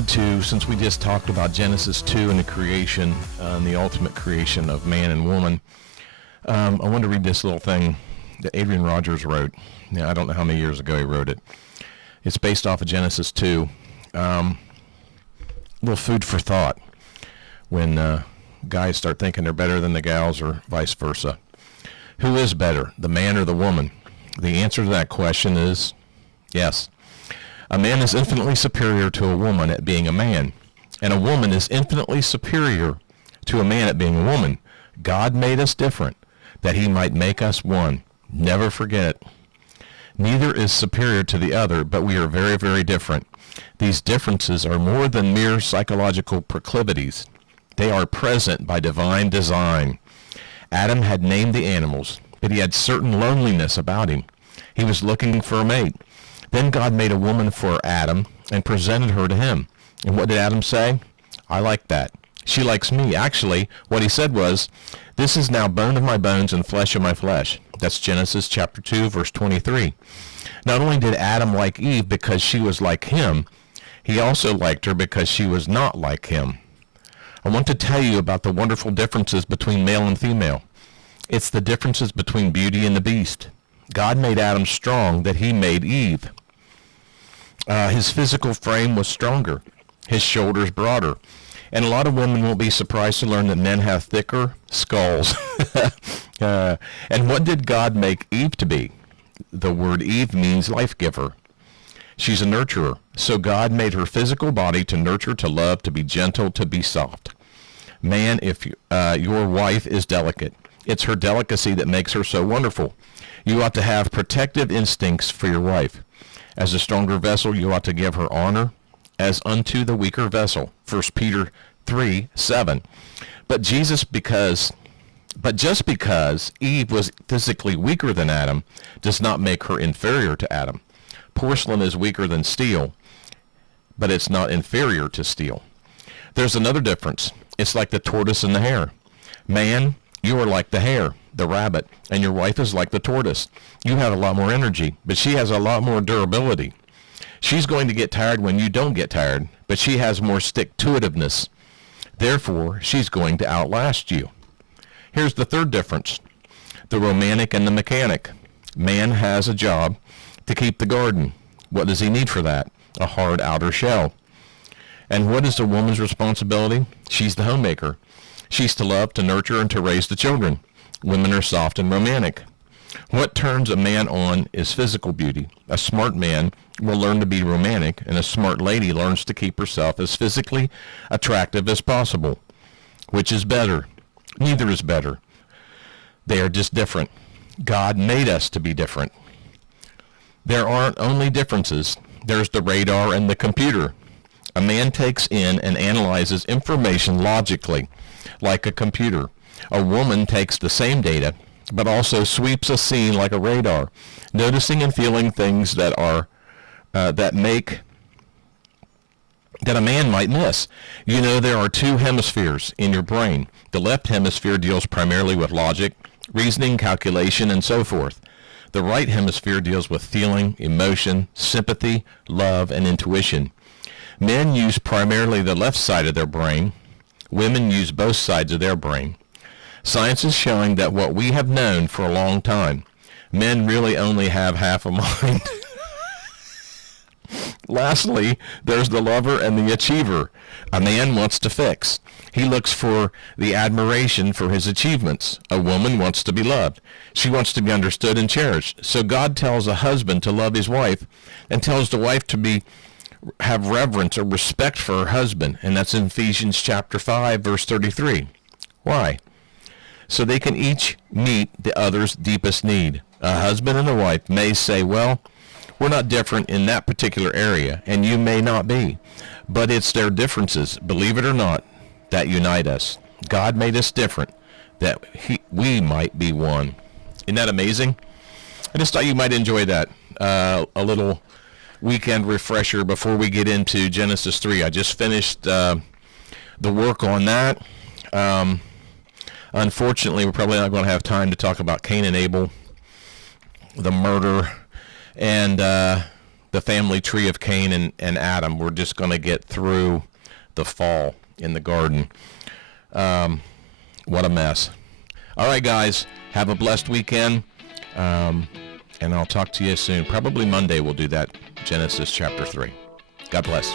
wanted to, since we just talked about Genesis 2 and the creation, and the ultimate creation of man and woman, I wanted to read this little thing that Adrian Rogers wrote. Now, I don't know how many years ago he wrote it. It's based off of Genesis 2. Little food for thought when guys start thinking they're better than the gals or vice versa. Who is better, the man or the woman? The answer to that question is yes. A man is infinitely superior to a woman at being a man, and a woman is infinitely superior to a man at being a woman. God made us different, that he might make us one. Never forget. Neither is superior to the other, but we are very, very different. These differences are more than mere psychological proclivities. They are present by divine design. Adam had named the animals, but he had certain loneliness about him. He was looking for a mate. Then God made a woman for Adam and presented her to him. And what did Adam say? I like that. She likes me. Actually, what he said was, this is now bone of my bones and flesh of my flesh. That's Genesis chapter 2, verse 23. Not only did Adam like Eve because she was like him, he also liked her because she was not like him. I want to tell you about the wonderful differences between male and female. It's the differences between beauty and the beast. God made Adam strong that he made Eve. His physical frame was stronger, his shoulders broader. And a lot of women won't be surprised to learn that men have thicker skulls. And what did God make Eve to be? The word Eve means life giver. She's a nurturer. So God made her physical body to nurture, to love, to be gentle, to be soft. Man, if your wife is delicate, it's her delicacy that makes her so wonderful. You ought to have protective instincts for your wife. As a stronger vessel, you ought to give her honor as unto the weaker vessel. 1 Peter 3:7. But just because Eve was physically weaker than Adam does not make her inferior to Adam. Porcelain is weaker than steel, but it's not inferior to steel. There's another difference. It's like the tortoise and the hare. Man, you are like the hare, the rabbit, and your wife is like the tortoise. You have a lot more energy, but she has a lot more durability. She's going to get tired when you don't get tired, but she has more stick-to-itiveness. Therefore, she's going to outlast you. Here's the third difference, the romantic and the mechanic. Man has a job to keep the garden. What does he need for that? A hard outer shell. And what is the woman's responsibility? She's the homemaker. She's to love, to nurture, and to raise the children. Women are soft and romantic. What turns a man on is physical beauty. A smart man will learn to be romantic, and a smart lady learns to keep herself as physically attractive as possible. Which is better? Neither is better. They are just different. God made us to be different. There aren't only differences. There's the radar and the computer. A man takes in and analyzes information logically, like a computer. A woman takes the same data, but also sweeps a scene like a radar, noticing and feeling things that a man might miss. You know, there are two hemispheres in your brain. The left hemisphere deals primarily with logic, reasoning, calculation, and so forth. The right hemisphere deals with feeling, emotion, sympathy, love, and intuition. Men use primarily the left side of their brain. Women use both sides of their brain. Science is showing that what we have known for a long time, men really only have half a mind. Lastly, there's the lover and the achiever. A man wants to fix. He looks for the admiration for his achievements. A woman wants to be loved. She wants to be understood and cherished. So God tells a husband to love his wife and tells the wife to have reverence or respect for her husband. And that's in Ephesians chapter 5, verse 33. Why? So they can each meet the other's deepest need. A husband and a wife may say, well, we're not different in that particular area, and you may not be. But it's their differences, believe it or not, that unite us. God made us different, that we might be one. Isn't that amazing? I just thought you might enjoy that. A little weekend refresher before we get into Genesis 3. I just finished the work on that. Unfortunately, we're probably not going to have time to talk about Cain and Abel, the murder, and the family tree of Cain and Adam. We're just going to get through the fall in the garden. What a mess. All right, guys, have a blessed weekend, and I'll talk to you soon. Probably Monday we'll do that, Genesis chapter 3. God bless.